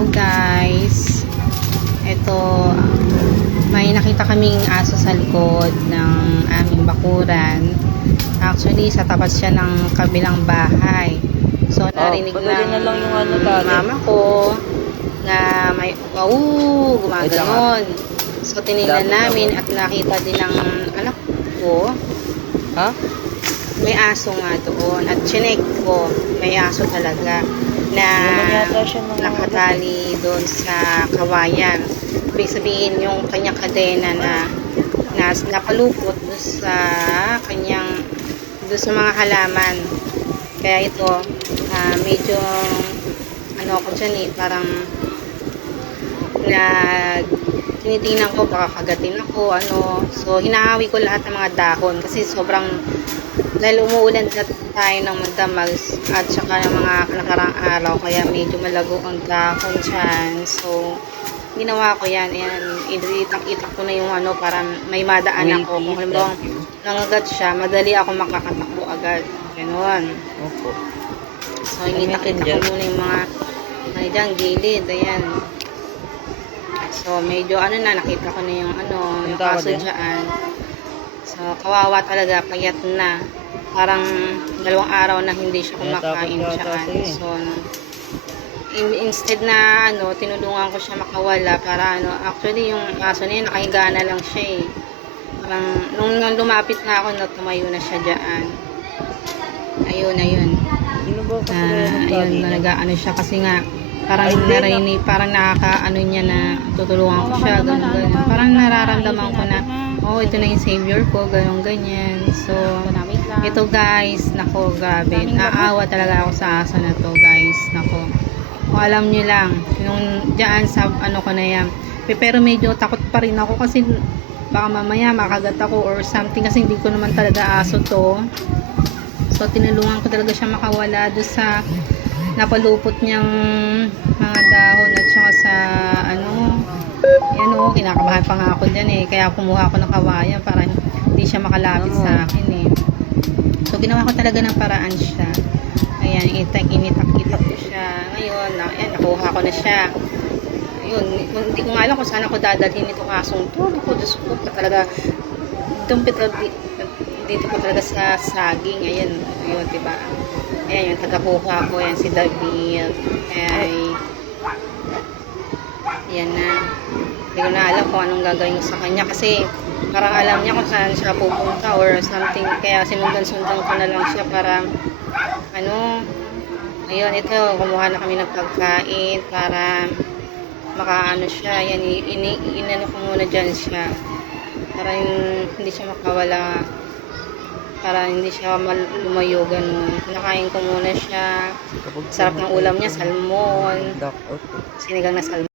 Hello guys, ito may nakita kaming aso sa likod ng aming bakuran. Actually sa tapat siya ng kabilang bahay. So narinig na lang yung ano, mama ko na may gumaganon. So tinignan namin at nakita din ng anak ko. Ha? May aso nga doon at chinek ko, may aso talaga na nakatali doon sa kawayan. Ibig sabihin yung kanyang kadena na napalupot doon sa kanyang doon sa mga halaman. Kaya ito medyo ano ako dyan parang tinitingnan ko baka kagatin ako so hinahawi ko lahat ng mga dahon kasi sobrang dahil umuulan na tayo ng magdamag at saka ng mga nakarang araw kaya medyo malago ang dahon dyan. So ginawa ko yan, itak ko na yung para may madaan ako. Kung halimbawa nangagat siya, madali ako makakatakbo agad. Ganoon. Opo. So initak ko muna yung mga dyan, gilid, ayan. So medyo nakita ko na yung yung aso dyan. So kawawa talaga, payat na. Parang 2 araw na hindi siya kumakain dyan. So instead na tinulungan ko siya makawala para actually yung aso na yun nakahiga na lang siya parang nung lumapit na ako tumayo na siya dyan. Ayun ayun nag-ano siya kasi nga parang narinig, parang niya na tutulungan ko siya ganun. Parang nararamdaman ko na ito na yung savior ko, ganyan. So ito guys, nako grabe, naawa talaga ako sa aso na to guys, nako. Kung alam nyo lang yung dyan sa ko na yan, pero medyo takot pa rin ako kasi baka mamaya makagat ako or something kasi hindi ko naman talaga aso to. So tinulungan ko talaga siya makawala doon sa napalupot niyang mga dahon at saka sa kinakabahan pa nga ako dyan kaya kumuha ako ng kawayan para hindi siya makalapit sa akin So ginawa ko talaga ng paraan siya. Ayan, initak ko siya. Ngayon, ayan, nakuha ko na siya. Ayun, hindi ko nga alam kung saan ako dadalhin itong asong to. Naku, Diyos ko pa talaga. Dito ko talaga sa saging. Ayan, diba? Ayan, yung tagakuha ko. Ayan, si David. Ayan na. Hindi ko na alam kung anong gagawin ko sa kanya kasi parang alam niya kung saan siya pupunta or something. Kaya sinundan-sundan ko na lang siya para ayun, ito, kumuha na kami ng pagkain para makaano siya. Ayan, inano ko muna dyan siya para hindi siya makawala, para hindi siya lumayo ganun. Kinakain ko muna siya. Sarap ng ulam niya, salmon, sinigang na salmon.